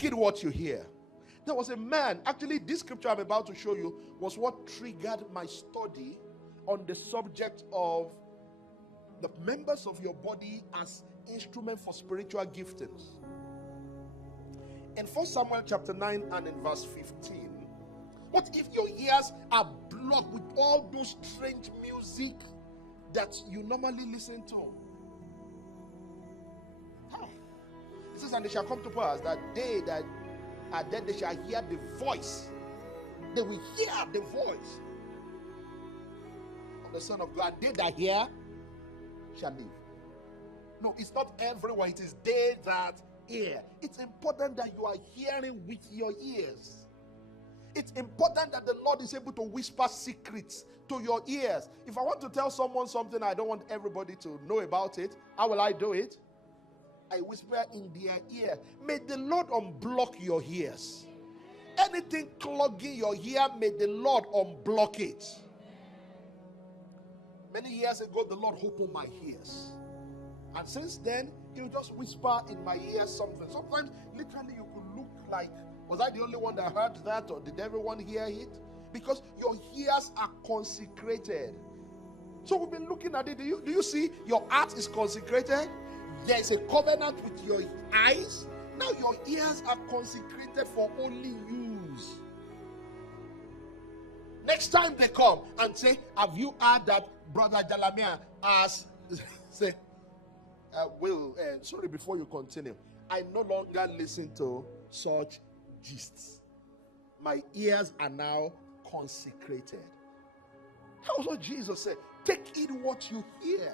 Take it what you hear. There was a man, actually, this scripture I'm about to show you was what triggered my study on the subject of the members of your body as instrument for spiritual giftings. In 1 Samuel chapter 9 and in verse 15, what if your ears are blocked with all those strange music that you normally listen to? It says, and they shall come to pass that they that are dead, they shall hear the voice. They will hear the voice of the Son of God. They that hear shall live. No, it's not everyone. It is they that hear. It's important that you are hearing with your ears. It's important that the Lord is able to whisper secrets to your ears. If I want to tell someone something, I don't want everybody to know about it. How will I do it? I whisper in their ear. May the Lord unblock your ears. Anything clogging your ear, may the Lord unblock it. Many years ago, the Lord opened my ears. And since then, He will just whisper in my ear something. Sometimes, literally, you could look like, was I the only one that heard that, or did everyone hear it? Because your ears are consecrated. So we've been looking at it. Do you see your heart is consecrated? There's a covenant with your eyes. Now your ears are consecrated for only use. Next time they come and say, have you heard that Brother Jalamia has say, sorry, before you continue, I no longer listen to such gists. My ears are now consecrated. How what Jesus said, take it what you hear.